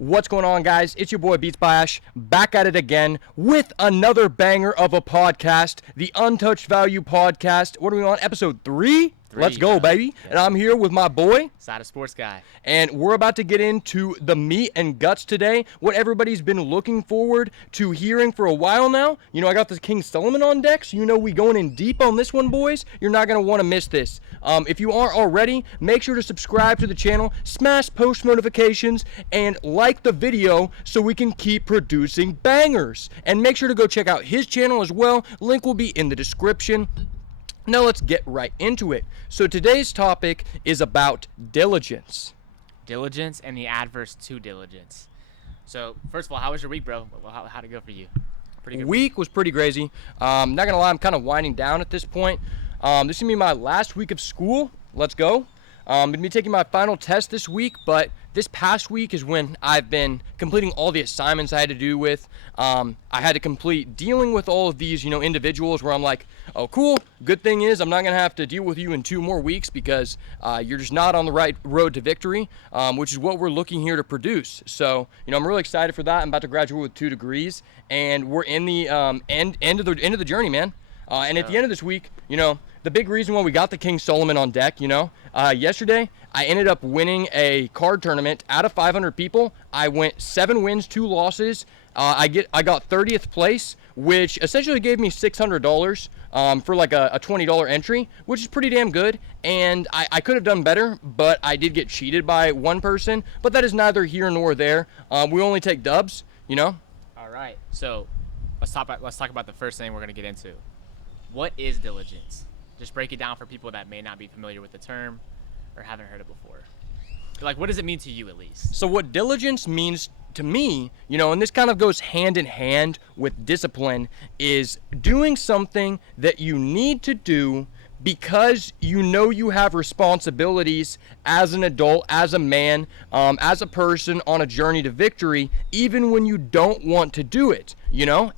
What's going on, guys? It's your boy Beatsbyash, back at it again with another banger of a podcast, the Untouched Value podcast. What are we on? Episode 3? Let's go, baby. Yeah. And I'm here with my boy, CyTheSportsGuy. And we're about to get into the meat and guts today, what everybody's been looking forward to hearing for a while now. You know, I got this King Solomon on deck, so you know we going in deep on this one, boys. You're not going to want to miss this. If you aren't already, make sure to subscribe to the channel, smash post notifications, and like the video so we can keep producing bangers. And make sure to go check out his channel as well. Link will be in the description. Now let's get right into it. So today's topic is about diligence. Diligence and the adverse to diligence. So first of all, how was your week, bro? How'd it go for you? Pretty good. Week was pretty crazy. Not gonna lie, I'm kind of winding down at this point. This is gonna be my last week of school. Let's go. I'm gonna be taking my final test this week, but this past week is when I've been completing all the assignments I had to do with. I had to complete dealing with all of these, individuals where I'm like, oh, cool. Good thing is I'm not going to have to deal with you in 2 more weeks because you're just not on the right road to victory, which is what we're looking here to produce. So, I'm really excited for that. I'm about to graduate with 2 degrees, and we're in the end of the journey, man. And at the end of this week, the big reason why we got the King Solomon on deck, yesterday I ended up winning a card tournament out of 500 people. I went 7 wins, 2 losses. I got 30th place, which essentially gave me $600 for like a $20 entry, which is pretty damn good. And I could have done better, but I did get cheated by one person. But that is neither here nor there. We only take dubs, All right. So let's talk about the first thing we're gonna get into. What is diligence? Just break it down for people that may not be familiar with the term or haven't heard it before. Like, what does it mean to you, at least? So what diligence means to me, and this kind of goes hand in hand with discipline, is doing something that you need to do because you have responsibilities as an adult, as a man, as a person on a journey to victory, even when you don't want to do it,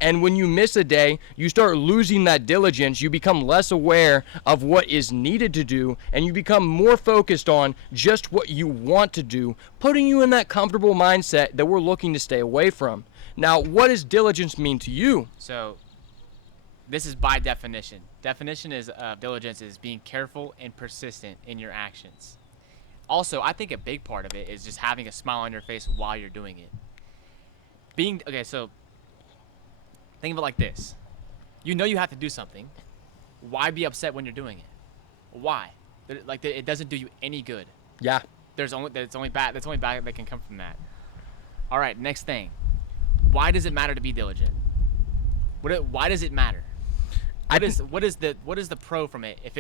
And when you miss a day, you start losing that diligence. You become less aware of what is needed to do, and you become more focused on just what you want to do, putting you in that comfortable mindset that we're looking to stay away from. Now, what does diligence mean to you? So this is by definition. Definition is diligence is being careful and persistent in your actions. Also, I think a big part of it is just having a smile on your face while you're doing it. So think of it like this. You have to do something. Why be upset when you're doing it? Why? It doesn't do you any good. Yeah. That's only bad that can come from that. All right, next thing. Why does it matter to be diligent? Why does it matter? What is the pro from it? If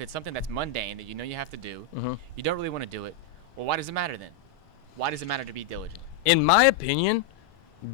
it's something that's mundane that you have to do, you don't really want to do it. Well, why does it matter then? Why does it matter to be diligent? In my opinion,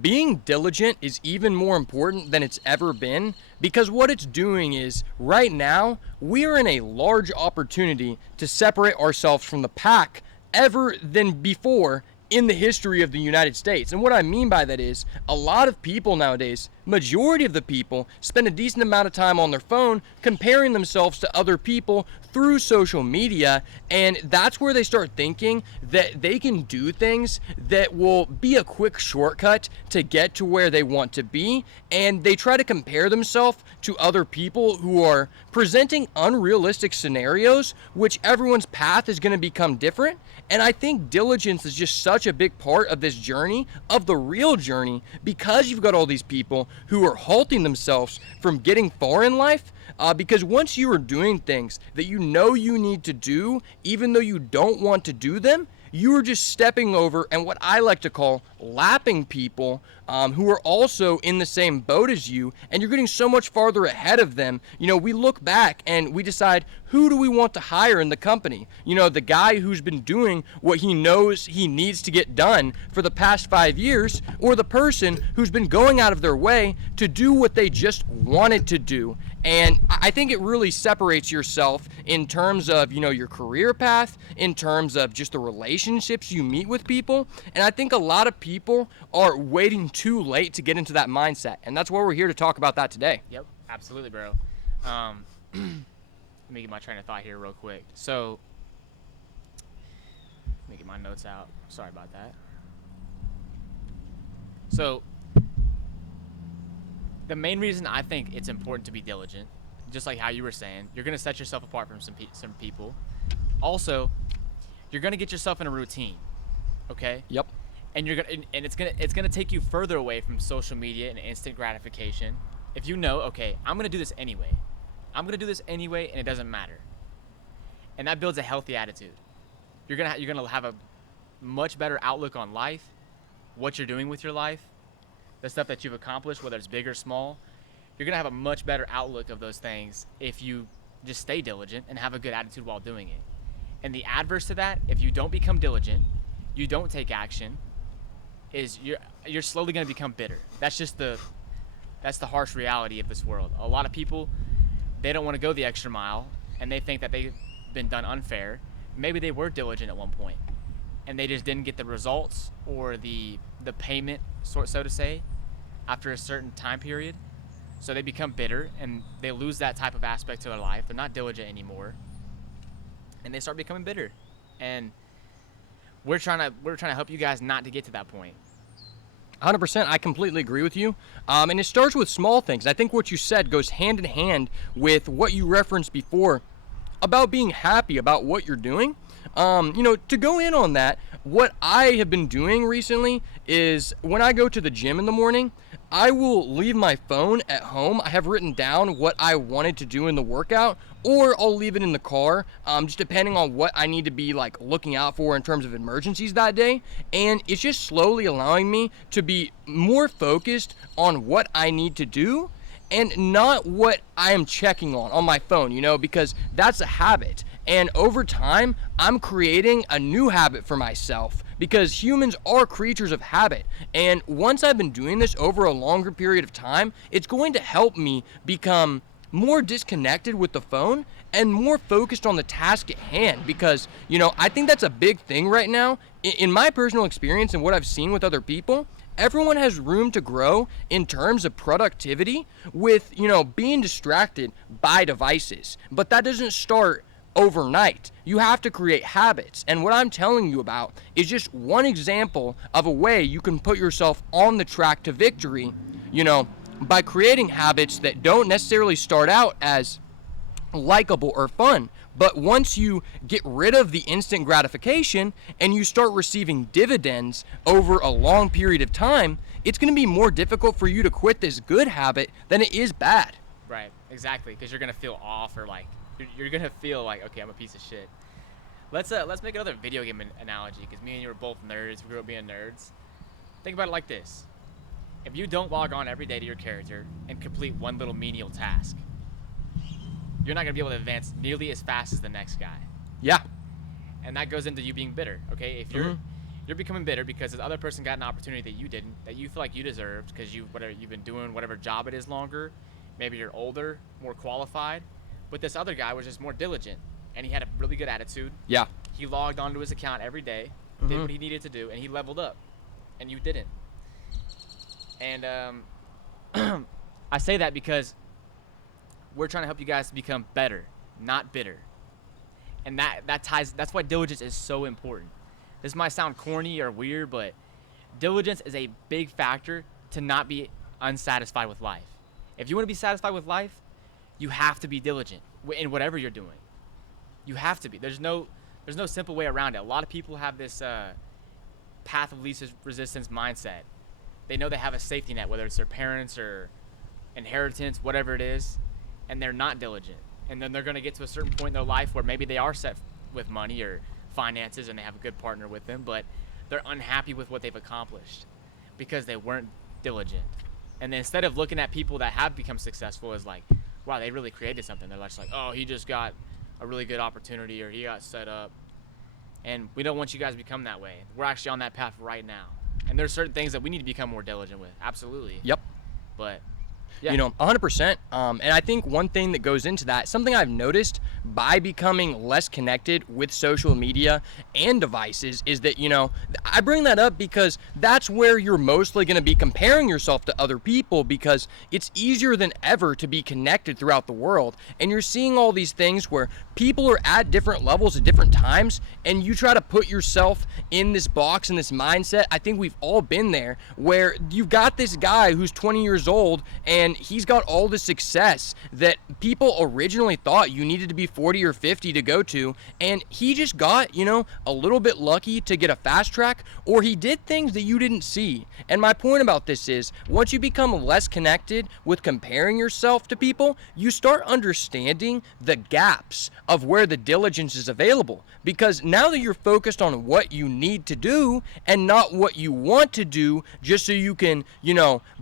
being diligent is even more important than it's ever been, because what it's doing is right now we are in a large opportunity to separate ourselves from the pack ever than before in the history of the United States. And what I mean by that is a lot of people nowadays, majority of the people, spend a decent amount of time on their phone comparing themselves to other people through social media, and that's where they start thinking that they can do things that will be a quick shortcut to get to where they want to be, and they try to compare themselves to other people who are presenting unrealistic scenarios, which everyone's path is going to become different. And I think diligence is just such a big part of this journey, of the real journey, because you've got all these people who are halting themselves from getting far in life, because once you are doing things that you need to do, even though you don't want to do them, you are just stepping over and what I like to call lapping people who are also in the same boat as you, and you're getting so much farther ahead of them. We look back and we decide, who do we want to hire in the company? The guy who's been doing what he knows he needs to get done for the past 5 years, or the person who's been going out of their way to do what they just wanted to do. And I think it really separates yourself in terms of, your career path, in terms of just the relationships you meet with people. And I think a lot of people are waiting too late to get into that mindset. And that's why we're here to talk about that today. Yep, absolutely, bro. Let me get my train of thought here real quick. So, let me get my notes out. Sorry about that. So the main reason I think it's important to be diligent, just like how you were saying, you're gonna set yourself apart from some people. Also, you're gonna get yourself in a routine, okay? Yep. And it's gonna take you further away from social media and instant gratification. If you know, okay, I'm gonna do this anyway. I'm gonna do this anyway, and it doesn't matter. And that builds a healthy attitude. You're gonna have a much better outlook on life, what you're doing with your life, the stuff that you've accomplished, whether it's big or small. You're gonna have a much better outlook of those things if you just stay diligent and have a good attitude while doing it. And the adverse to that, if you don't become diligent, you don't take action, is you're slowly gonna become bitter. That's the harsh reality of this world. A lot of people, they don't want to go the extra mile, and they think that they've been done unfair. Maybe they were diligent at one point, and they just didn't get the results or the payment, so to say, after a certain time period. So they become bitter, and they lose that type of aspect to their life. They're not diligent anymore, and they start becoming bitter. And we're trying to help you guys not to get to that point. 100%. I completely agree with you. And it starts with small things. I think what you said goes hand in hand with what you referenced before about being happy about what you're doing. To go in on that, what I have been doing recently is when I go to the gym in the morning, I will leave my phone at home. I have written down what I wanted to do in the workout, or I'll leave it in the car, just depending on what I need to be like looking out for in terms of emergencies that day. And it's just slowly allowing me to be more focused on what I need to do and not what I am checking on my phone, because that's a habit. And over time, I'm creating a new habit for myself because humans are creatures of habit. And once I've been doing this over a longer period of time, it's going to help me become more disconnected with the phone and more focused on the task at hand because, I think that's a big thing right now. In my personal experience and what I've seen with other people, everyone has room to grow in terms of productivity with, being distracted by devices. But that doesn't start overnight. You have to create habits. And what I'm telling you about is just one example of a way you can put yourself on the track to victory, by creating habits that don't necessarily start out as likable or fun. But once you get rid of the instant gratification and you start receiving dividends over a long period of time, it's going to be more difficult for you to quit this good habit than it is bad. Right, exactly, because you're going to feel off or like, you're going to feel like, okay, I'm a piece of shit. Let's make another video game analogy because me and you are both nerds. We grew up being nerds. Think about it like this. If you don't log on every day to your character and complete one little menial task, you're not going to be able to advance nearly as fast as the next guy. Yeah. And that goes into you being bitter, okay? If you're becoming bitter because the other person got an opportunity that you didn't, that you feel like you deserved because you've been doing whatever job it is longer, maybe you're older, more qualified, but this other guy was just more diligent and he had a really good attitude. Yeah. He logged onto his account every day, did what he needed to do, and he leveled up, and you didn't. And I say that because we're trying to help you guys become better, not bitter. And that's why diligence is so important. This might sound corny or weird, but diligence is a big factor to not be unsatisfied with life. If you want to be satisfied with life, you have to be diligent in whatever you're doing. You have to be. There's no simple way around it. A lot of people have this path of least resistance mindset. They know they have a safety net, whether it's their parents or inheritance, whatever it is, and they're not diligent. And then they're going to get to a certain point in their life where maybe they are set with money or finances and they have a good partner with them, but they're unhappy with what they've accomplished because they weren't diligent. And then instead of looking at people that have become successful as like, wow, they really created something, they're just like, oh, he just got a really good opportunity or he got set up. And we don't want you guys to become that way. We're actually on that path right now. And there's certain things that we need to become more diligent with. Absolutely. Yep. But Yeah. 100%. And I think one thing that goes into that, something I've noticed by becoming less connected with social media and devices, is that, I bring that up because that's where you're mostly going to be comparing yourself to other people, because it's easier than ever to be connected throughout the world. And you're seeing all these things where people are at different levels at different times, and you try to put yourself in this box, in this mindset. I think we've all been there, where you've got this guy who's 20 years old and he's got all the success that people originally thought you needed to be 40 or 50 to go to, and he just got, a little bit lucky to get a fast track, or he did things that you didn't see. And my point about this is, once you become less connected with comparing yourself to people, you start understanding the gaps of where the diligence is available, because now that you're focused on what you need to do and not what you want to do just so you can,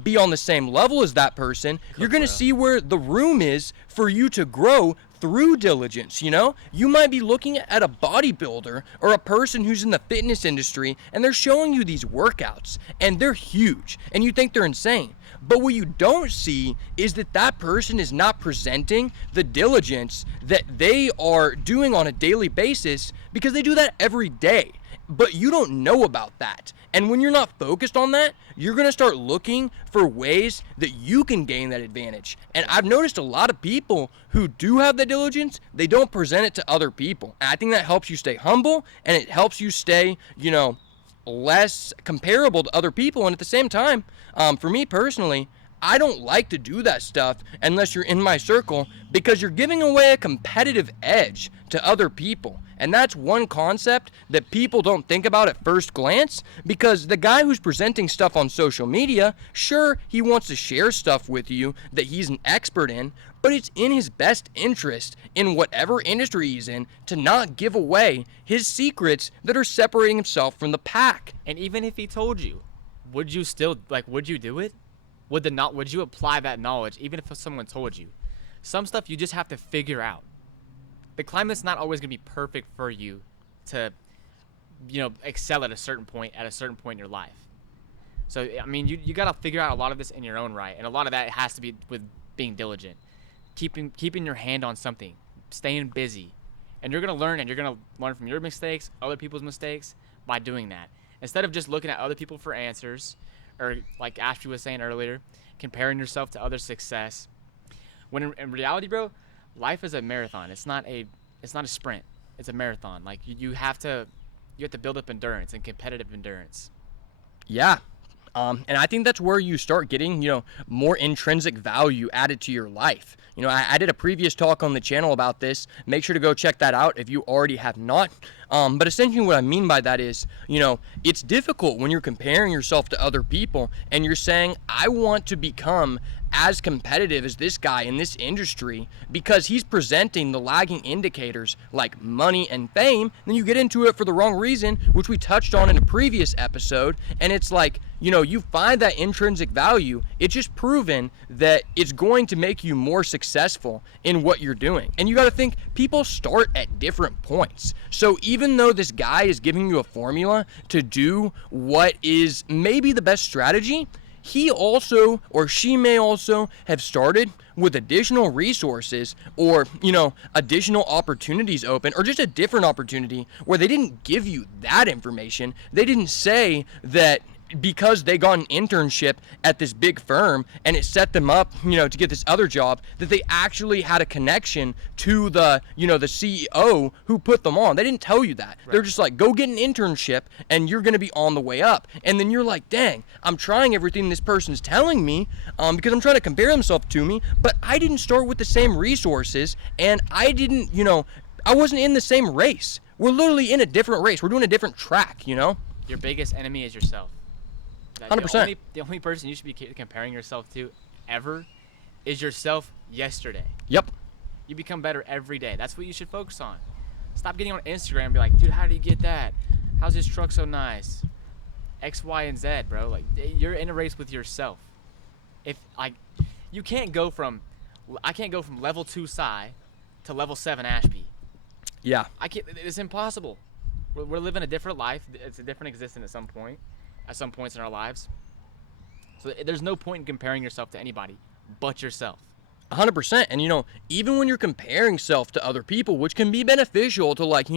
be on the same level as that person, you're going to see where the room is for you to grow through diligence. You might be looking at a bodybuilder or a person who's in the fitness industry, and they're showing you these workouts and they're huge and you think they're insane. But what you don't see is that that person is not presenting the diligence that they are doing on a daily basis, because they do that every day. But you don't know about that. And when you're not focused on that, you're going to start looking for ways that you can gain that advantage. And I've noticed a lot of people who do have that diligence, they don't present it to other people. And I think that helps you stay humble, and it helps you stay, less comparable to other people. And at the same time, for me personally, I don't like to do that stuff unless you're in my circle, because you're giving away a competitive edge to other people. And that's one concept that people don't think about at first glance, because the guy who's presenting stuff on social media, sure, he wants to share stuff with you that he's an expert in, but it's in his best interest in whatever industry he's in to not give away his secrets that are separating himself from the pack. And even if he told you, would you still, would you do it? Would you apply that knowledge even if someone told you? Some stuff you just have to figure out. The climate's not always going to be perfect for you to, excel at a certain point in your life. So, I mean, you got to figure out a lot of this in your own right. And a lot of that has to be with being diligent, keeping your hand on something, staying busy. And you're going to learn from your mistakes, other people's mistakes, by doing that. Instead of just looking at other people for answers, or like Ashley was saying earlier, comparing yourself to other success. When in reality, bro, life is a marathon. It's not a sprint. It's a marathon. Like you have to build up endurance and competitive endurance. Yeah. And I think that's where you start getting, more intrinsic value added to your life. I did a previous talk on the channel about this. Make sure to go check that out if you already have not. But essentially what I mean by that is, it's difficult when you're comparing yourself to other people and you're saying, I want to become as competitive as this guy in this industry because he's presenting the lagging indicators like money and fame. Then you get into it for the wrong reason, which we touched on in a previous episode. And it's like, you find that intrinsic value. It's just proven that it's going to make you more successful in what you're doing. And you got to think, people start at different points. So even though this guy is giving you a formula to do what is maybe the best strategy, he also, or she may also have started with additional resources or, additional opportunities open, or just a different opportunity where they didn't give you that information. They didn't say that because they got an internship at this big firm and it set them up, to get this other job, that they actually had a connection to the, the CEO who put them on. They didn't tell you that. Right. They're just like, go get an internship and you're going to be on the way up. And then you're like, dang, I'm trying everything this person's telling me because I'm trying to compare themselves to me, but I didn't start with the same resources and I didn't, I wasn't in the same race. We're literally in a different race. We're doing a different track, Your biggest enemy is yourself. 100%. The only person you should be comparing yourself to ever is yourself yesterday. Yep. You become better every day. That's what you should focus on. Stop getting on Instagram and be like, dude, how do you get that? How's this truck so nice? X, Y, and Z, bro. Like, you're in a race with yourself. I can't go from level 2 Cy to level 7 Ashby. Yeah. It's impossible. We're living a different life. It's a different existence at some points in our lives. So there's no point in comparing yourself to anybody but yourself. 100%. And, even when you're comparing self to other people, which can be beneficial to, like,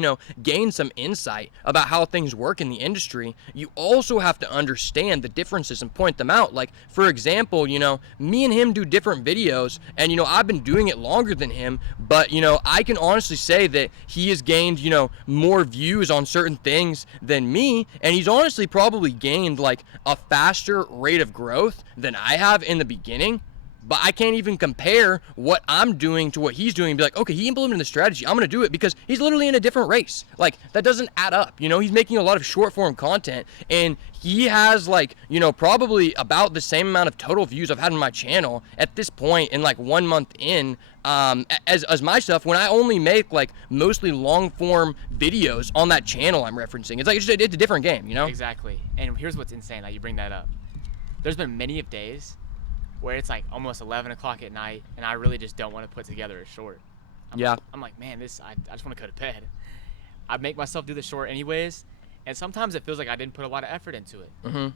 gain some insight about how things work in the industry, you also have to understand the differences and point them out. Like, for example, me and him do different videos, and, I've been doing it longer than him, but, I can honestly say that he has gained, more views on certain things than me, and he's honestly probably gained, like, a faster rate of growth than I have in the beginning. But I can't even compare what I'm doing to what he's doing and be like, okay, he implemented the strategy, I'm going to do it, because he's literally in a different race. Like, that doesn't add up. He's making a lot of short form content, and he has, like, probably about the same amount of total views I've had on my channel at this point in, like, 1 month in, as my stuff, when I only make, like, mostly long form videos on that channel I'm referencing. It's like, it's a different game, Exactly. And here's what's insane that you bring that up. There's been many of days where it's like almost 11 o'clock at night, and I really just don't want to put together a short. I'm like, man, I just want to go to bed. I make myself do the short anyways, and sometimes it feels like I didn't put a lot of effort into it. Mm-hmm.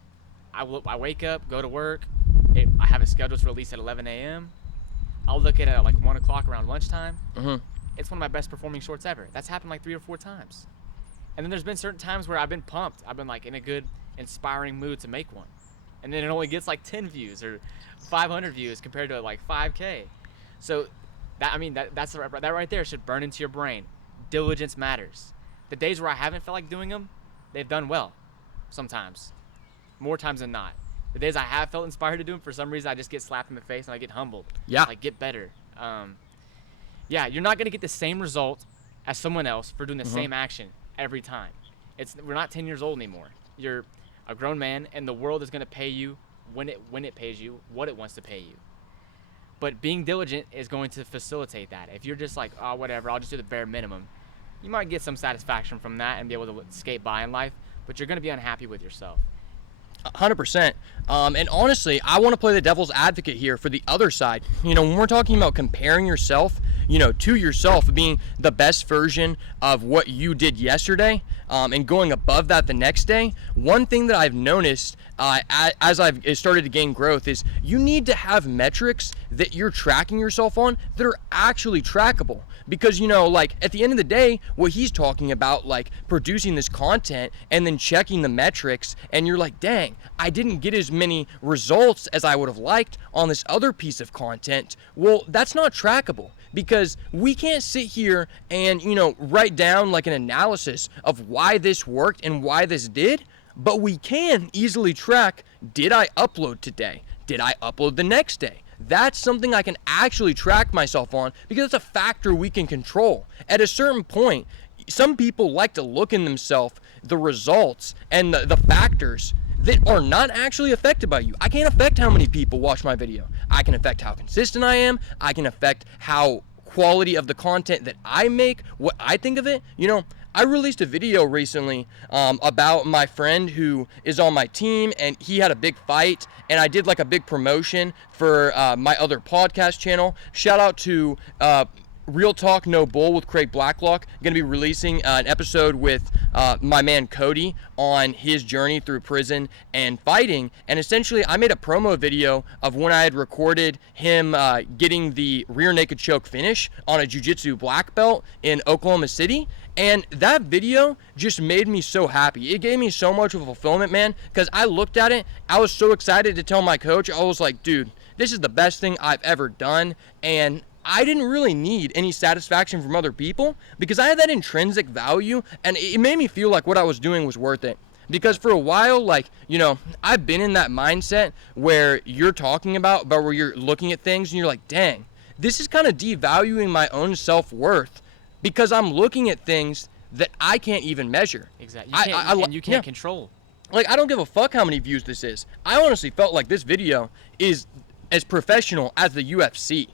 I wake up, go to work. I have it scheduled to release at 11 a.m. I'll look at it at like 1 o'clock around lunchtime. Mm-hmm. It's one of my best performing shorts ever. That's happened like 3 or 4 times. And then there's been certain times where I've been pumped. I've been like in a good, inspiring mood to make one. And then it only gets like 10 views or 500 views compared to like 5K. So that right there should burn into your brain. Diligence matters. The days where I haven't felt like doing them, they've done well. Sometimes, more times than not. The days I have felt inspired to do them, for some reason I just get slapped in the face and I get humbled. Yeah. Like, get better. You're not gonna get the same result as someone else for doing the same action every time. We're not 10 years old anymore. You're a grown man, and the world is going to pay you when it pays you what it wants to pay you. But being diligent is going to facilitate that. If you're just like, oh, whatever, I'll just do the bare minimum, you might get some satisfaction from that and be able to skate by in life, but you're going to be unhappy with yourself. 100%. And honestly, I want to play the devil's advocate here for the other side. When we're talking about comparing yourself, to yourself, being the best version of what you did yesterday, and going above that the next day, one thing that I've noticed as I've started to gain growth is you need to have metrics that you're tracking yourself on that are actually trackable. Because, like, at the end of the day, what he's talking about, like, producing this content and then checking the metrics, and you're like, dang, I didn't get as many results as I would have liked on this other piece of content. Well, that's not trackable, because we can't sit here and, write down, like, an analysis of why this worked and why this did, but we can easily track, did I upload today? Did I upload the next day? That's something I can actually track myself on, because it's a factor we can control. At a certain point, some people like to look in themselves, the results and the factors that are not actually affected by you. I can't affect how many people watch my video. I can affect how consistent I am. I can affect how quality of the content that I make, what I think of it. I released a video recently about my friend who is on my team, and he had a big fight, and I did like a big promotion for my other podcast channel. Shout out to Real Talk No Bull with Craig Blacklock. I'm going to be releasing an episode with my man Cody on his journey through prison and fighting. And essentially, I made a promo video of when I had recorded him getting the rear naked choke finish on a jiu-jitsu black belt in Oklahoma City. And that video just made me so happy. It gave me so much of a fulfillment, man, because I looked at it. I was so excited to tell my coach. I was like, dude, this is the best thing I've ever done. And I didn't really need any satisfaction from other people, because I had that intrinsic value, and it made me feel like what I was doing was worth it. Because for a while, like, I've been in that mindset where you're talking about where you're looking at things and you're like, dang, this is kind of devaluing my own self-worth, because I'm looking at things that I can't even measure. Exactly. You can't control. Like, I don't give a fuck how many views this is. I honestly felt like this video is as professional as the UFC,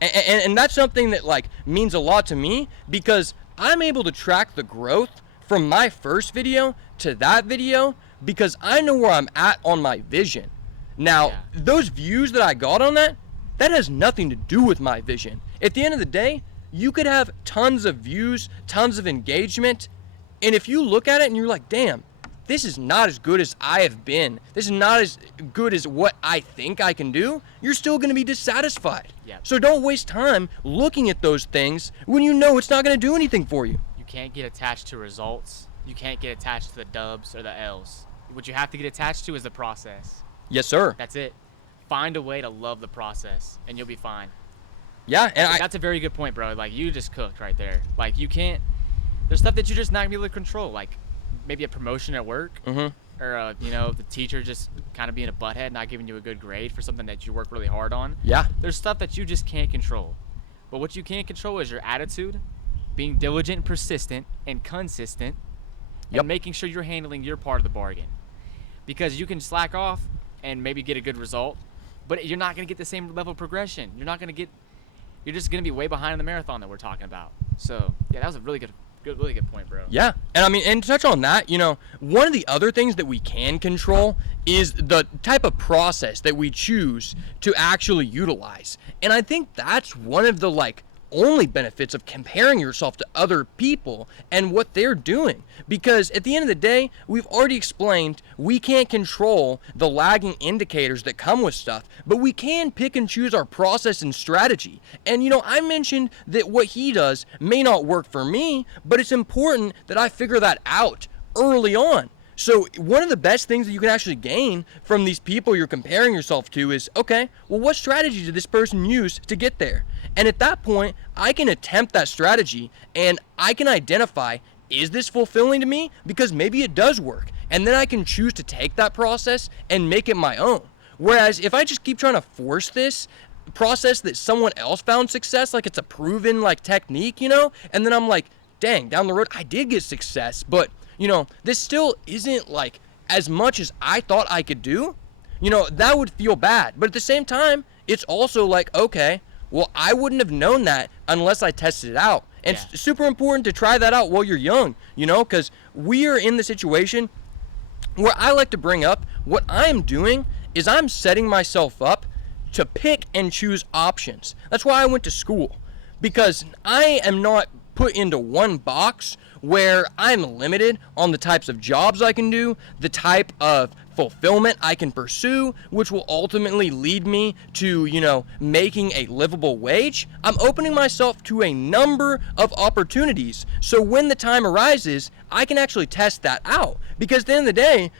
And that's something that, like, means a lot to me, because I'm able to track the growth from my first video to that video, because I know where I'm at on my vision. Now, those views that I got on that has nothing to do with my vision. At the end of the day, you could have tons of views, tons of engagement, and if you look at it and you're like, damn, this is not as good as I have been, this is not as good as what I think I can do, you're still going to be dissatisfied. Yep. So don't waste time looking at those things when you know it's not going to do anything for you. You can't get attached to results. You can't get attached to the dubs or the L's. What you have to get attached to is the process. Yes, sir. That's it. Find a way to love the process, and you'll be fine. Yeah, and That's a very good point, bro. Like, you just cooked right there. Like, you can't. There's stuff that you're just not gonna be able to control. Like, maybe a promotion at work, or the teacher just kind of being a butthead, not giving you a good grade for something that you work really hard on. Yeah. There's stuff that you just can't control. But what you can control is your attitude, being diligent and persistent and consistent, and making sure you're handling your part of the bargain. Because you can slack off and maybe get a good result, but you're not going to get the same level of progression. You're just going to be way behind in the marathon that we're talking about. So, yeah, that was a really good point, bro. Yeah, and I mean, and to touch on that, one of the other things that we can control is the type of process that we choose to actually utilize. And I think that's one of the, only benefits of comparing yourself to other people and what they're doing. Because at the end of the day, we've already explained we can't control the lagging indicators that come with stuff, but we can pick and choose our process and strategy. And I mentioned that what he does may not work for me, but it's important that I figure that out early on. So one of the best things that you can actually gain from these people you're comparing yourself to is, okay, well, what strategy did this person use to get there? And at that point, I can attempt that strategy and I can identify, is this fulfilling to me? Because maybe it does work. And then I can choose to take that process and make it my own. Whereas if I just keep trying to force this process that someone else found success, like it's a proven technique, and then I'm like, dang, down the road, I did get success, but this still isn't as much as I thought I could do, that would feel bad. But at the same time, it's also okay, well, I wouldn't have known that unless I tested it out. And it's super important to try that out while you're young, because we are in the situation where I like to bring up what I'm doing is I'm setting myself up to pick and choose options. That's why I went to school, because I am not put into one box where I'm limited on the types of jobs I can do, the type of fulfillment I can pursue, which will ultimately lead me to, making a livable wage. I'm opening myself to a number of opportunities. So when the time arises, I can actually test that out. Because at the end of the day,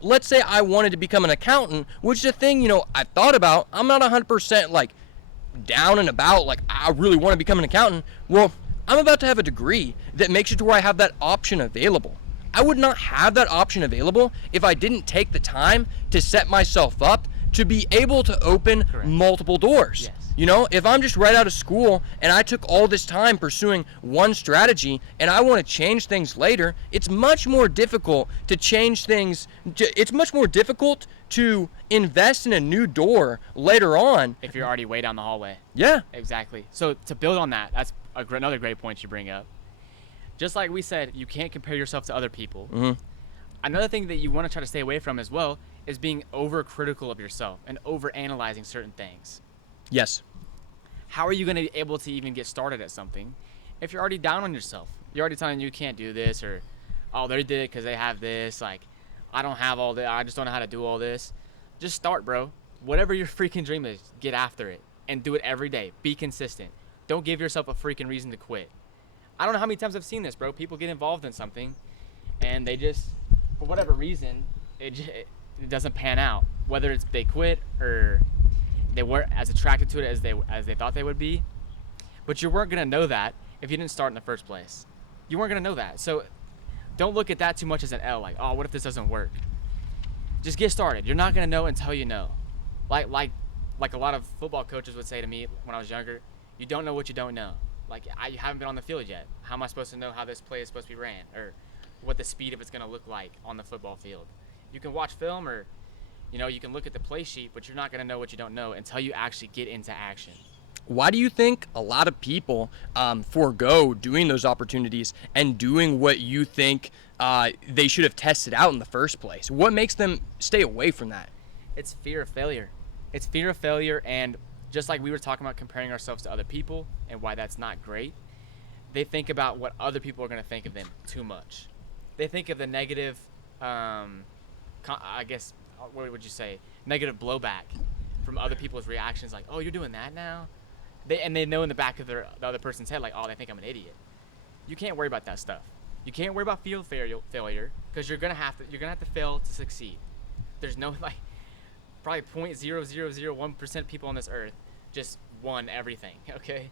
let's say I wanted to become an accountant, which is a thing, I've thought about. I'm not 100% down and about, I really want to become an accountant. Well, I'm about to have a degree that makes it to where I have that option available. I would not have that option available if I didn't take the time to set myself up to be able to open multiple doors. Yes. If I'm just right out of school and I took all this time pursuing one strategy and I want to change things later, it's much more difficult to change things. It's much more difficult to invest in a new door later on. If you're already way down the hallway. Yeah. Exactly. So to build on that, that's another great point you bring up. Just like we said, you can't compare yourself to other people. Mm-hmm. Another thing that you want to try to stay away from as well is being overcritical of yourself and overanalyzing certain things. Yes. How are you going to be able to even get started at something if you're already down on yourself? You're already telling you can't do this, or, oh, they did it because they have this. I don't have all this. I just don't know how to do all this. Just start, bro. Whatever your freaking dream is, get after it and do it every day. Be consistent. Don't give yourself a freaking reason to quit. I don't know how many times I've seen this, bro. People get involved in something and they just, for whatever reason, it doesn't pan out. Whether it's they quit or they weren't as attracted to it as they thought they would be. But you weren't gonna know that if you didn't start in the first place. You weren't gonna know that. So don't look at that too much as an L. Oh, what if this doesn't work? Just get started. You're not gonna know until you know. Like a lot of football coaches would say to me when I was younger, you don't know what you don't know. You haven't been on the field yet. How am I supposed to know how this play is supposed to be ran, or what the speed of it's gonna look like on the football field? You can watch film, or you can look at the play sheet, but you're not gonna know what you don't know until you actually get into action. Why do you think a lot of people forego doing those opportunities and doing what you think they should have tested out in the first place? What makes them stay away from that? It's fear of failure. It's fear of failure, and just like we were talking about comparing ourselves to other people and why that's not great, they think about what other people are going to think of them too much. They think of the negative I guess, what would you say, negative blowback from other people's reactions, like, oh, you're doing that now? They know in the back of the other person's head, like, oh, they think I'm an idiot. You can't worry about that stuff. You can't worry about field failure, because you're gonna have to fail to succeed. There's no, like, probably 0.0001% of people on this earth just won everything. Okay,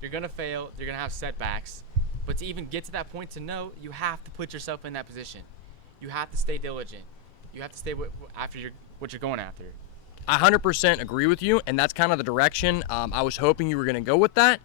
you're gonna fail. You're gonna have setbacks, but to even get to that point, to know, you have to put yourself in that position. You have to stay diligent. You have to stay after what you're going after. I 100% agree with you, and that's kind of the direction I was hoping you were going to go with that,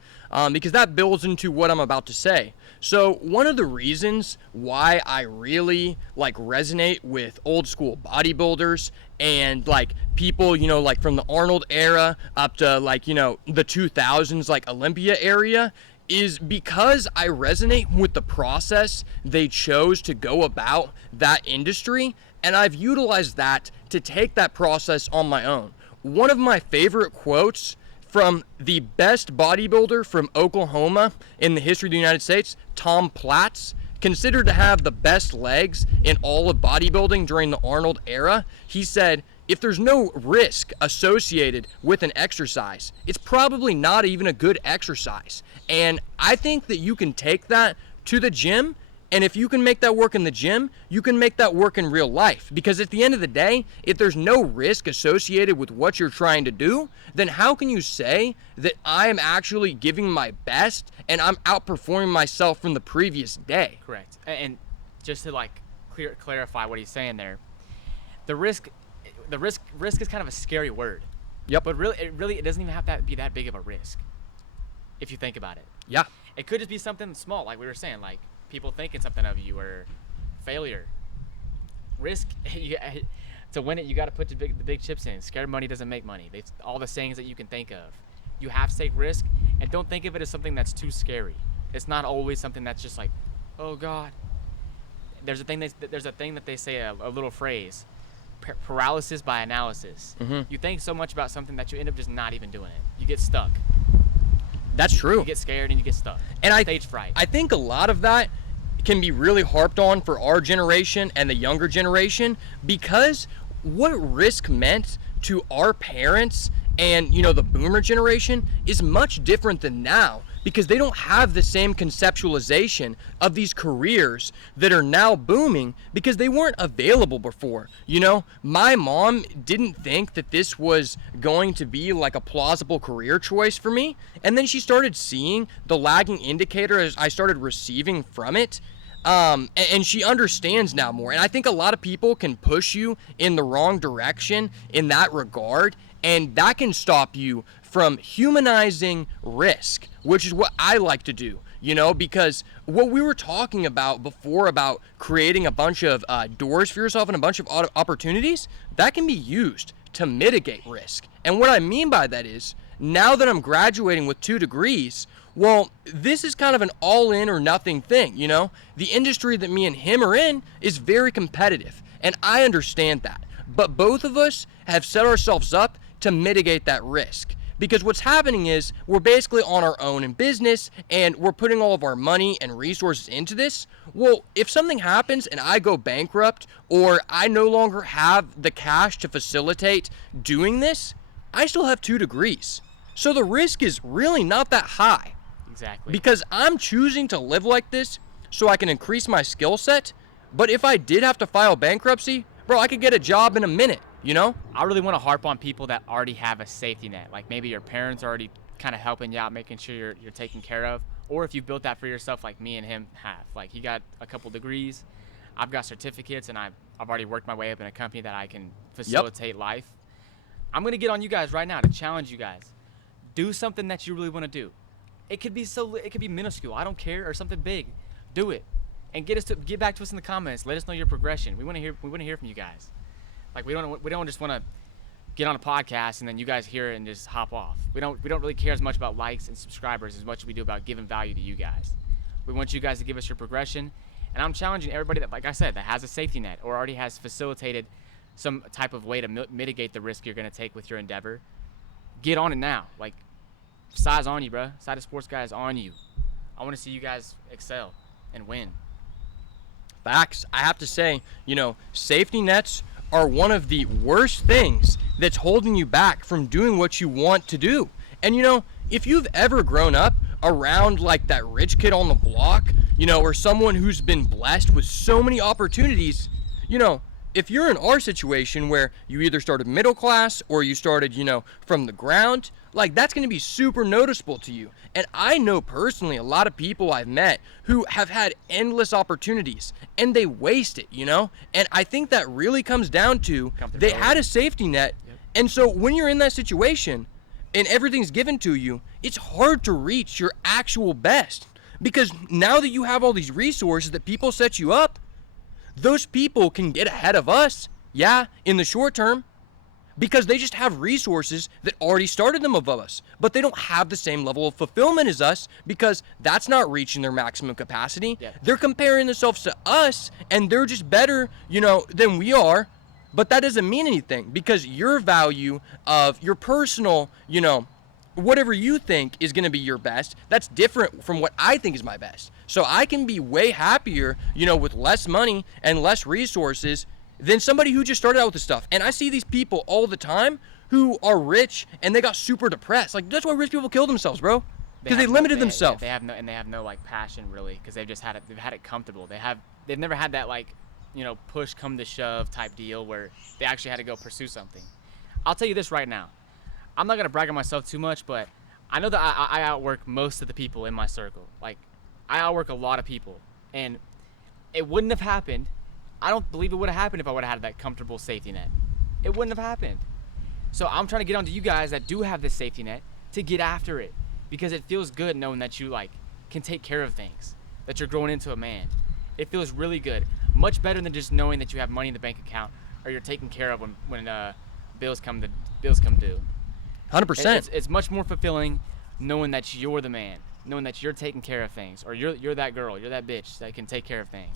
because that builds into what I'm about to say. So one of the reasons why I really resonate with old school bodybuilders and people, like from the Arnold era up to the 2000s, Olympia area, is because I resonate with the process they chose to go about that industry, and I've utilized that to take that process on my own. One of my favorite quotes from the best bodybuilder from Oklahoma in the history of the United States, Tom Platz, considered to have the best legs in all of bodybuilding during the Arnold era. He said, if there's no risk associated with an exercise, it's probably not even a good exercise. And I think that you can take that to the gym, and if you can make that work in the gym, you can make that work in real life. Because at the end of the day, if there's no risk associated with what you're trying to do, then how can you say that I am actually giving my best and I'm outperforming myself from the previous day? Correct. And just to clarify what he's saying there, the risk is kind of a scary word. Yep. But really it doesn't even have to be that big of a risk, if you think about it. Yeah. It could just be something small, like we were saying, like people thinking something of you, or failure. Risk, to win it, you got to put the big chips in. Scared money doesn't make money. All the sayings that you can think of. You have to take risk, and don't think of it as something that's too scary. It's not always something that's just like, oh God. There's a thing that they say, a little phrase, paralysis by analysis. Mm-hmm. You think so much about something that you end up just not even doing it. You get stuck. That's true. You get scared and you get stuck. And stage fright. I think a lot of that can be really harped on for our generation and the younger generation, because what risk meant to our parents and the boomer generation is much different than now, because they don't have the same conceptualization of these careers that are now booming because they weren't available before. My mom didn't think that this was going to be like a plausible career choice for me, and then she started seeing the lagging indicator as I started receiving from it. And she understands now more. And I think a lot of people can push you in the wrong direction in that regard, and that can stop you from humanizing risk, which is what I like to do, because what we were talking about before about creating a bunch of doors for yourself and a bunch of opportunities, that can be used to mitigate risk. And what I mean by that is, now that I'm graduating with 2 degrees, well, this is kind of an all-in or nothing thing, The industry that me and him are in is very competitive, and I understand that. But both of us have set ourselves up to mitigate that risk. Because what's happening is we're basically on our own in business, and we're putting all of our money and resources into this. Well, if something happens and I go bankrupt, or I no longer have the cash to facilitate doing this, I still have 2 degrees. So the risk is really not that high. Exactly. Because I'm choosing to live like this so I can increase my skill set. But if I did have to file bankruptcy, bro, I could get a job in a minute, I really want to harp on people that already have a safety net. Like maybe your parents are already kind of helping you out, making sure you're taken care of. Or if you built that for yourself, like me and him have. Like he got a couple degrees. I've got certificates, and I've already worked my way up in a company that I can facilitate life. I'm going to get on you guys right now to challenge you guys. Do something that you really want to do. It could be minuscule, I don't care, or something big. Do it, and get back to us in the comments. Let us know your progression. We want to hear from you guys. Like we don't just want to get on a podcast and then you guys hear it and just hop off. We don't really care as much about likes and subscribers as much as we do about giving value to you guys. We want you guys to give us your progression, and I'm challenging everybody that, like I said, that has a safety net or already has facilitated some type of way to mitigate the risk you're going to take with your endeavor. Get on it now. Like, Cy's on you, bro. CyTheSportsGuy is on you. I want to see you guys excel and win. Facts. I have to say, safety nets are one of the worst things that's holding you back from doing what you want to do. And if you've ever grown up around like that rich kid on the block, or someone who's been blessed with so many opportunities, if you're in our situation where you either started middle class or you started, from the ground, like that's going to be super noticeable to you. And I know personally a lot of people I've met who have had endless opportunities and they waste it, And I think that really comes down to they had a safety net. Yep. And so when you're in that situation and everything's given to you, it's hard to reach your actual best. Because now that you have all these resources that people set you up, those people can get ahead of us, in the short term, because they just have resources that already started them above us, but they don't have the same level of fulfillment as us because that's not reaching their maximum capacity. Yeah. They're comparing themselves to us, and they're just better, than we are, but that doesn't mean anything because your value of your personal, whatever you think is going to be your best, that's different from what I think is my best. So I can be way happier, with less money and less resources than somebody who just started out with this stuff. And I see these people all the time who are rich and they got super depressed. Like that's why rich people kill themselves, bro. Because they limited themselves. They have no like passion really, because they've just had it. They've had it comfortable. They've never had that like, push come to shove type deal where they actually had to go pursue something. I'll tell you this right now. I'm not gonna brag on myself too much, but I know that I outwork most of the people in my circle. Like, I outwork a lot of people, and it wouldn't have happened. I don't believe it would have happened if I would have had that comfortable safety net. It wouldn't have happened. So I'm trying to get onto you guys that do have this safety net to get after it, because it feels good knowing that you like can take care of things, that you're growing into a man. It feels really good, much better than just knowing that you have money in the bank account or you're taken care of when bills come due. 100%. It's much more fulfilling knowing that you're the man, knowing that you're taking care of things, or you're that girl, you're that bitch that can take care of things.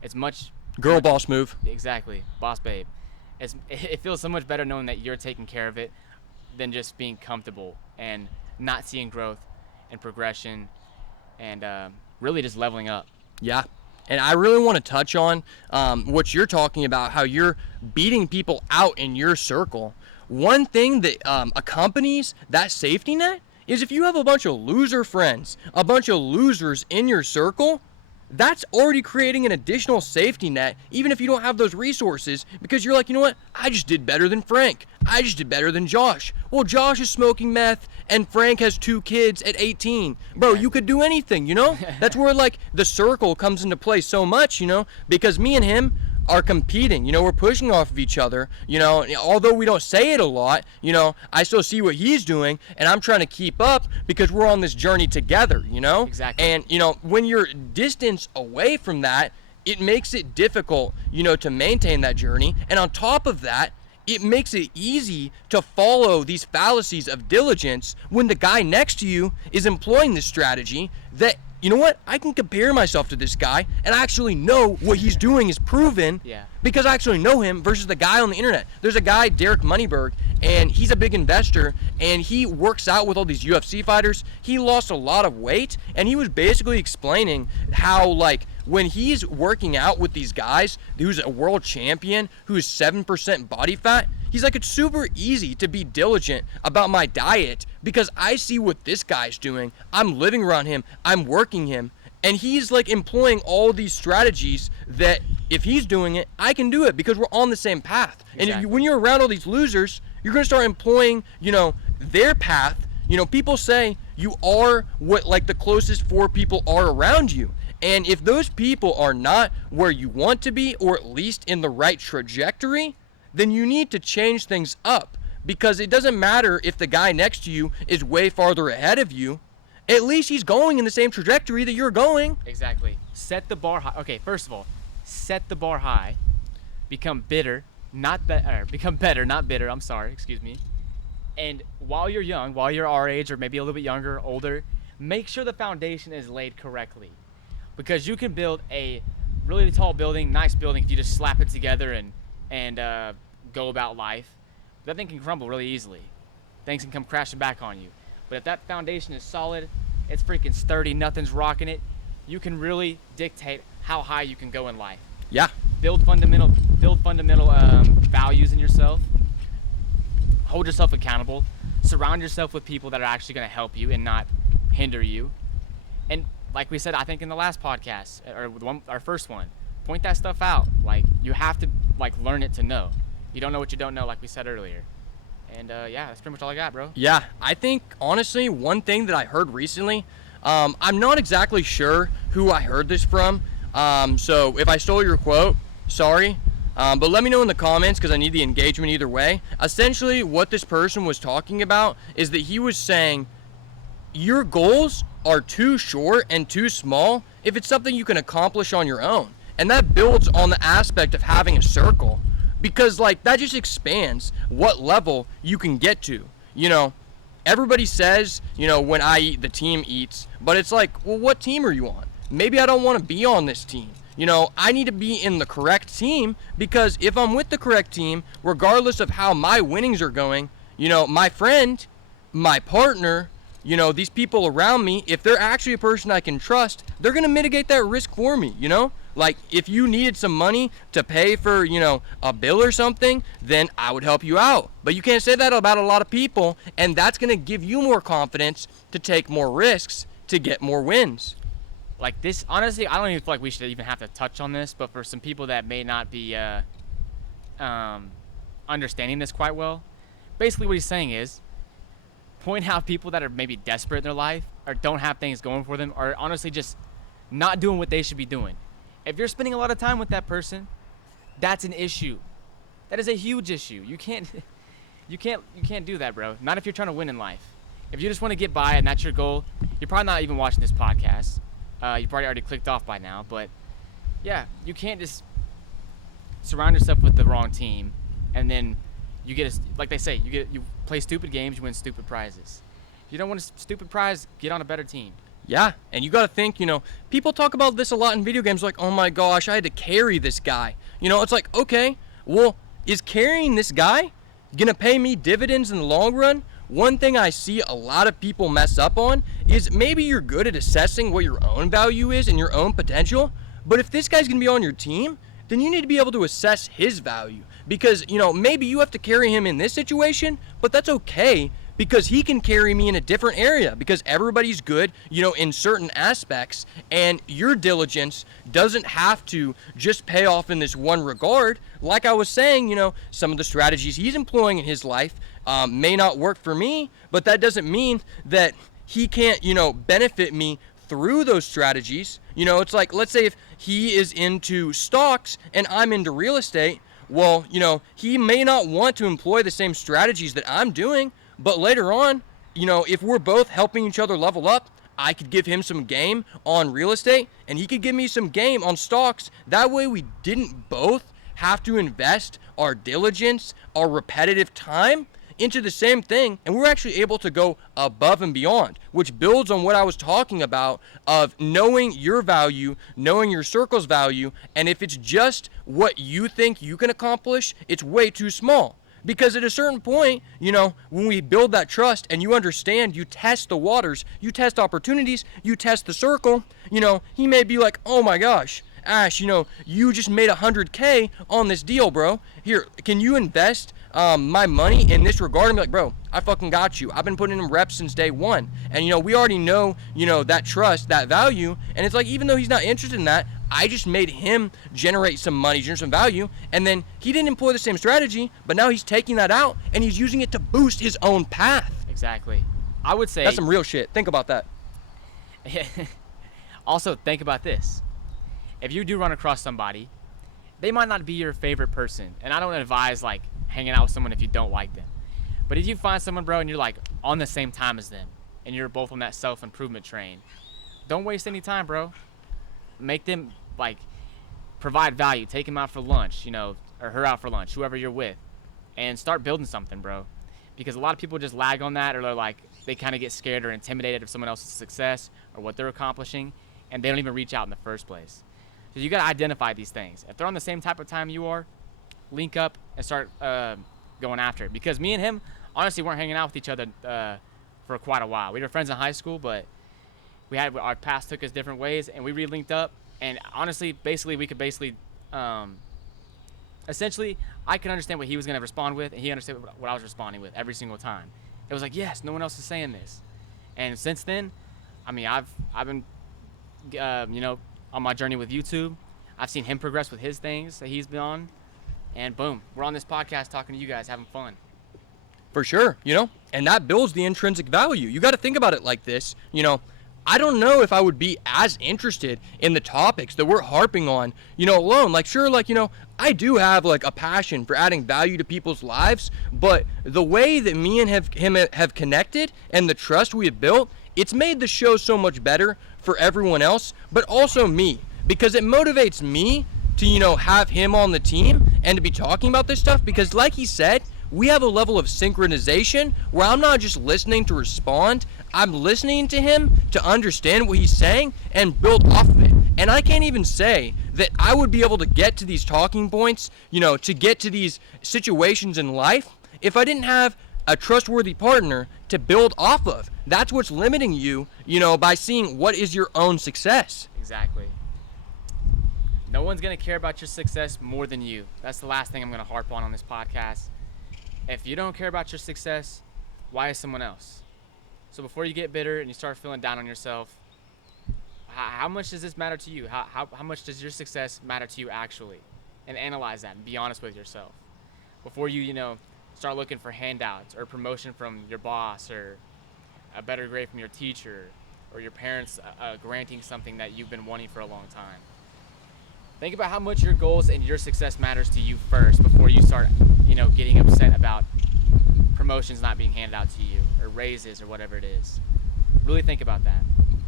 It's much boss move. Exactly, boss babe. It feels so much better knowing that you're taking care of it than just being comfortable and not seeing growth and progression and really just leveling up. Yeah. And I really want to touch on what you're talking about, how you're beating people out in your circle. One thing that accompanies that safety net is if you have a bunch of loser friends, a bunch of losers in your circle, that's already creating an additional safety net, even if you don't have those resources, because you're like, you know what? I just did better than Frank. I just did better than Josh. Well, Josh is smoking meth and Frank has 2 kids at 18. Bro, you could do anything, That's where like the circle comes into play so much, because me and him are competing, we're pushing off of each other, although we don't say it a lot, I still see what he's doing and I'm trying to keep up because we're on this journey together, Exactly. And, when you're distance away from that, it makes it difficult, to maintain that journey. And on top of that, it makes it easy to follow these fallacies of diligence when the guy next to you is employing this strategy that, you know what? I can compare myself to this guy and I actually know what he's doing is proven because I actually know him versus the guy on the internet. There's a guy, Derek Moneyberg, and he's a big investor and he works out with all these UFC fighters. He lost a lot of weight and he was basically explaining how like when he's working out with these guys who's a world champion who's 7% body fat, he's like, it's super easy to be diligent about my diet because I see what this guy's doing. I'm living around him. I'm working him. And he's like employing all these strategies that if he's doing it, I can do it because we're on the same path. Exactly. And when you're around all these losers, you're going to start employing, their path. People say you are what like the closest 4 people are around you. And if those people are not where you want to be, or at least in the right trajectory, then you need to change things up, because it doesn't matter if the guy next to you is way farther ahead of you. At least he's going in the same trajectory that you're going. Exactly. Set the bar high. Okay, first of all, set the bar high. Become better, not bitter. I'm sorry, excuse me. And while you're young, while you're our age or maybe a little bit younger, older, make sure the foundation is laid correctly. Because you can build a really tall building, nice building, if you just slap it together and go about life. That thing can crumble really easily. Things can come crashing back on you. But if that foundation is solid, it's freaking sturdy, nothing's rocking it, you can really dictate how high you can go in life. Yeah. Build fundamental values in yourself. Hold yourself accountable. Surround yourself with people that are actually going to help you and not hinder you. And like we said, I think in the last podcast, or our first one, point that stuff out. Like, you have to learn it to know. You don't know what you don't know, like we said earlier. And yeah, that's pretty much all I got, bro. Yeah, I think honestly, one thing that I heard recently, I'm not exactly sure who I heard this from. So if I stole your quote, sorry. But let me know in the comments because I need the engagement either way. Essentially, what this person was talking about is that he was saying your goals are too short and too small if it's something you can accomplish on your own. And that builds on the aspect of having a circle, because that just expands what level you can get to. Everybody says, when I eat, the team eats, but it's like, well, what team are you on? Maybe I don't want to be on this team. I need to be in the correct team, because if I'm with the correct team, regardless of how my winnings are going, my friend, my partner, these people around me, if they're actually a person I can trust, they're going to mitigate that risk for me, Like, if you needed some money to pay for, a bill or something, then I would help you out. But you can't say that about a lot of people, and that's going to give you more confidence to take more risks to get more wins. Like this, honestly, I don't even feel like we should even have to touch on this, but for some people that may not be understanding this quite well, basically what he's saying is, point out people that are maybe desperate in their life or don't have things going for them, or honestly just not doing what they should be doing. If you're spending a lot of time with that person, that's an issue. That is a huge issue. You can't do that, bro. Not if you're trying to win in life. If you just want to get by and that's your goal, you're probably not even watching this podcast. You probably already clicked off by now, but yeah, you can't just surround yourself with the wrong team, and then you get like they say, you play stupid games, you win stupid prizes. If you don't want a stupid prize, get on a better team. Yeah, and you got to think, people talk about this a lot in video games, like, oh my gosh, I had to carry this guy. It's like, okay, well, is carrying this guy gonna pay me dividends in the long run? One thing I see a lot of people mess up on is maybe you're good at assessing what your own value is and your own potential, but if this guy's gonna be on your team, then you need to be able to assess his value, because maybe you have to carry him in this situation, but that's okay, because he can carry me in a different area, because everybody's good, in certain aspects, and your diligence doesn't have to just pay off in this one regard. Like I was saying, some of the strategies he's employing in his life may not work for me, but that doesn't mean that he can't, benefit me through those strategies. It's like, let's say if he is into stocks and I'm into real estate, well, he may not want to employ the same strategies that I'm doing, but later on, if we're both helping each other level up, I could give him some game on real estate and he could give me some game on stocks. That way we didn't both have to invest our diligence, our repetitive time into the same thing, and we're actually able to go above and beyond, which builds on what I was talking about of knowing your value, knowing your circle's value, and if it's just what you think you can accomplish, it's way too small. Because at a certain point, when we build that trust and you understand, you test the waters, you test opportunities, you test the circle, he may be like, oh my gosh, Ash, you just made $100K on this deal, bro. Here, can you invest my money in this regard? And be like, bro, I fucking got you. I've been putting in reps since day one. And, we already know, that trust, that value. And it's like, even though he's not interested in that, I just made him generate some money, generate some value. And then he didn't employ the same strategy, but now he's taking that out and he's using it to boost his own path. Exactly. I would say that's some real shit. Think about that. Also, think about this. If you do run across somebody, they might not be your favorite person. And I don't advise hanging out with someone if you don't like them. But if you find someone, bro, and you're on the same time as them, and you're both on that self-improvement train, don't waste any time, bro. Make them provide value. Take them out for lunch, or her out for lunch, whoever you're with, and start building something, bro. Because a lot of people just lag on that, or they kind of get scared or intimidated of someone else's success or what they're accomplishing, and they don't even reach out in the first place. So you got to identify these things. If they're on the same type of time you are, link up and start going after it. Because me and him, honestly, weren't hanging out with each other for quite a while. We were friends in high school, but our paths took us different ways, and we re-linked up, And honestly, basically, we could essentially, I could understand what he was going to respond with, and he understood what I was responding with every single time. It was like, yes, no one else is saying this. And since then, I mean, I've been, on my journey with YouTube. I've seen him progress with his things that he's been on, and boom, we're on this podcast talking to you guys, having fun. For sure, and that builds the intrinsic value. You got to think about it like this, I don't know if I would be as interested in the topics that we're harping on, alone. Like, sure, I do have, a passion for adding value to people's lives, but the way that me and him have connected and the trust we have built, it's made the show so much better for everyone else, but also me, because it motivates me to, have him on the team and to be talking about this stuff, because like he said, we have a level of synchronization where I'm not just listening to respond, I'm listening to him to understand what he's saying and build off of it. And I can't even say that I would be able to get to these talking points, to get to these situations in life if I didn't have a trustworthy partner to build off of. That's what's limiting you, by seeing what is your own success. Exactly. No one's going to care about your success more than you. That's the last thing I'm going to harp on this podcast. If you don't care about your success, why is someone else? So before you get bitter and you start feeling down on yourself, how much does this matter to you? How much does your success matter to you actually? And analyze that and be honest with yourself. Before you, start looking for handouts or promotion from your boss or a better grade from your teacher or your parents granting something that you've been wanting for a long time. Think about how much your goals and your success matters to you first before you start, getting upset about promotions not being handed out to you or raises or whatever it is. Really think about that.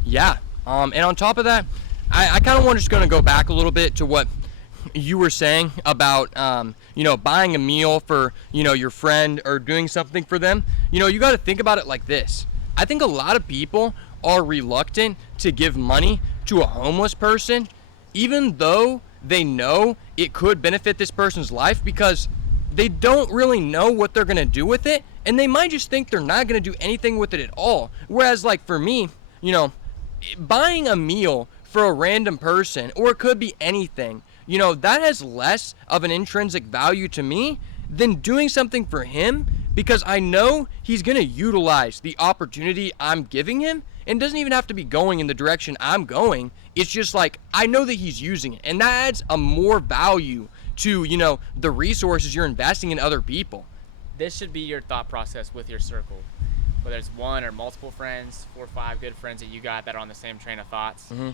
Yeah. And on top of that, I kind of want just going to go back a little bit to what you were saying about, buying a meal for, your friend or doing something for them. You got to think about it like this. I think a lot of people are reluctant to give money to a homeless person, even though they know it could benefit this person's life, because they don't really know what they're going to do with it, and they might just think they're not going to do anything with it at all. Whereas, for me, buying a meal for a random person, or it could be anything, that has less of an intrinsic value to me than doing something for him, because I know he's going to utilize the opportunity I'm giving him, and doesn't even have to be going in the direction I'm going. It's just I know that he's using it, and that adds a more value to, the resources you're investing in other people. This should be your thought process with your circle. Whether it's one or multiple friends, 4 or 5 good friends that you got that are on the same train of thoughts. Mm-hmm.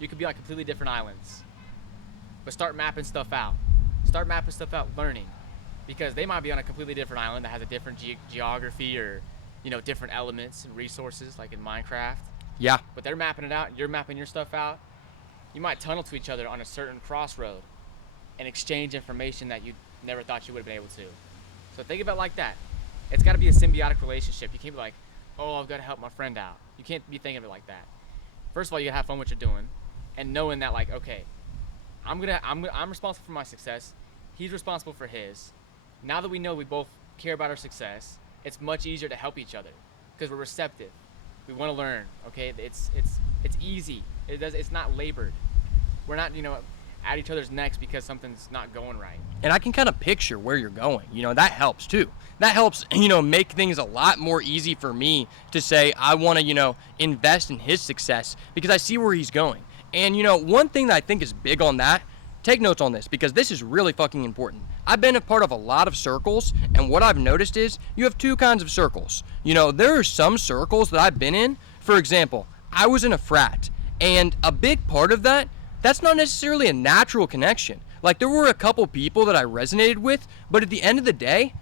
You could be on completely different islands. But start mapping stuff out. Learning. Because they might be on a completely different island that has a different geography or, different elements and resources like in Minecraft. Yeah. But they're mapping it out, and you're mapping your stuff out. You might tunnel to each other on a certain crossroad and exchange information that you never thought you would have been able to. So think about it like that. It's got to be a symbiotic relationship. You can't be like, oh, I've got to help my friend out. You can't be thinking of it like that. First of all, you got to have fun with what you're doing, and knowing that, okay, I'm responsible for my success. He's responsible for his. Now that we know we both care about our success, it's much easier to help each other because we're receptive. We want to learn. Okay, it's easy. It's not labored. We're not at each other's necks because something's not going right. And I can kind of picture where you're going. That helps too. That helps, make things a lot more easy for me to say I want to, invest in his success because I see where he's going. And, one thing that I think is big on that, take notes on this because this is really fucking important. I've been a part of a lot of circles, and what I've noticed is you have 2 kinds of circles. There are some circles that I've been in. For example, I was in a frat, and a big part of that's not necessarily a natural connection. There were a couple people that I resonated with, but at the end of the day,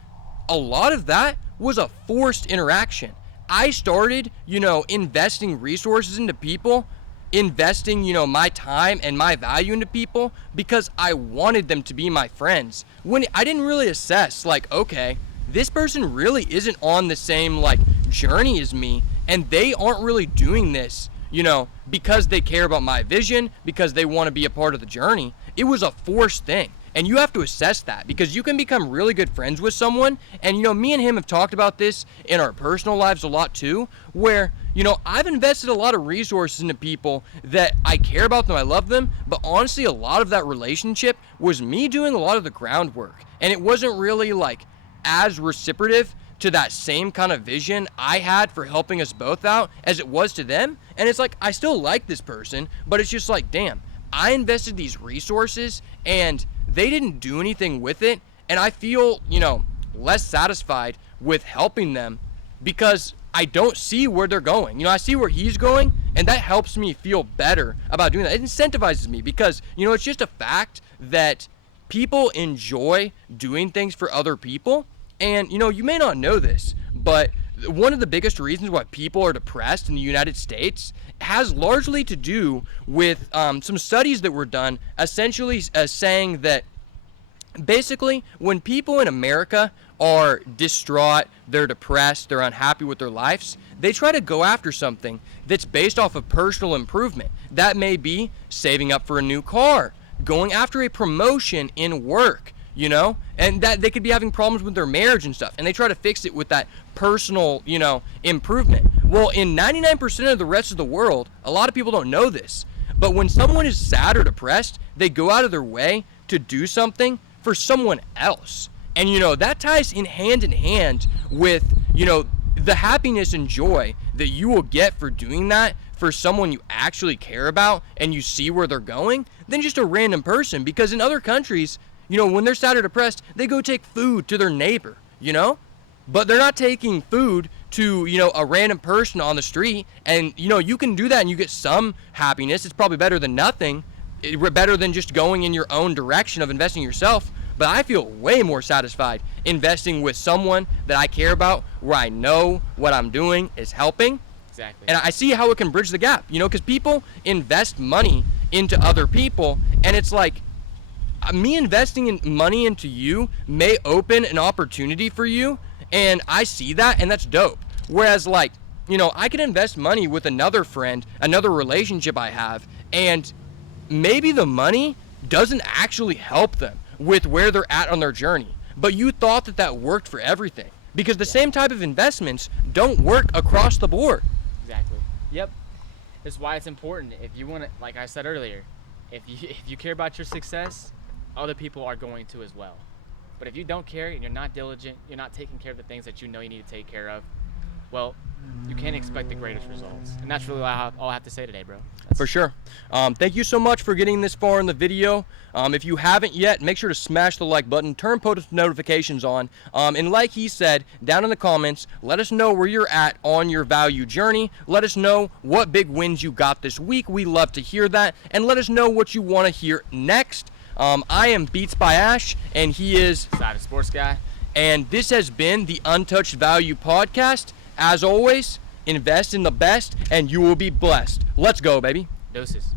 a lot of that was a forced interaction. I started, investing resources into people, investing, my time and my value into people because I wanted them to be my friends. When I didn't really assess, okay, this person really isn't on the same, journey as me, and they aren't really doing this, because they care about my vision, because they want to be a part of the journey. It was a forced thing. And you have to assess that, because you can become really good friends with someone. And, you know, me and him have talked about this in our personal lives a lot too, where, you know, I've invested a lot of resources into people that I care about them, I love them, but honestly, a lot of that relationship was me doing a lot of the groundwork. And it wasn't really like as reciprocative to that same kind of vision I had for helping us both out as it was to them. And it's like, I still like this person, but it's just like, damn, I invested these resources and they didn't do anything with it, and I feel, you know, less satisfied with helping them because I don't see where they're going. You know, I see where he's going, and that helps me feel better about doing that. It incentivizes me because, you know, it's just a fact that people enjoy doing things for other people. And, you know, you may not know this, but one of the biggest reasons why people are depressed in the United States has largely to do with some studies that were done, essentially saying that basically when people in America are distraught, they're depressed, they're unhappy with their lives, they try to go after something that's based off of personal improvement. That may be saving up for a new car, going after a promotion in work, you know, and that they could be having problems with their marriage and stuff, and they try to fix it with that personal, you know, improvement. Well, in 99% of the rest of the world, a lot of people don't know this, but when someone is sad or depressed, they go out of their way to do something for someone else. And, you know, that ties in hand with, you know, the happiness and joy that you will get for doing that for someone you actually care about and you see where they're going than just a random person. Because in other countries, you know, when they're sad or depressed, they go take food to their neighbor, you know? But they're not taking food to, you know, a random person on the street. And, you know, you can do that and you get some happiness. It's probably better than nothing. Better than just going in your own direction of investing yourself. But I feel way more satisfied investing with someone that I care about, where I know what I'm doing is helping. Exactly. And I see how it can bridge the gap, you know, because people invest money into other people, and it's like, me investing in money into you may open an opportunity for you, and I see that, and that's dope. Whereas, like, you know, I can invest money with another friend, another relationship I have, and maybe the money doesn't actually help them with where they're at on their journey. But you thought that that worked for everything, because the same type of investments don't work across the board. Exactly. Yep. That's why it's important. If you want to, like I said earlier, if you care about your success, other people are going to as well. But if you don't care and you're not diligent, you're not taking care of the things that you know you need to take care of, well, you can't expect the greatest results. And that's really all I have to say today, bro. For sure. Thank you so much for getting this far in the video. If you haven't yet, make sure to smash the like button, turn post notifications on, and like he said, down in the comments, let us know where you're at on your value journey. Let us know what big wins you got this week. We love to hear that, and let us know what you want to hear next. I am Beatsbyash, and he is CyTheSportsGuy. And this has been the Untouched Value podcast. As always, invest in the best, and you will be blessed. Let's go, baby. Doses.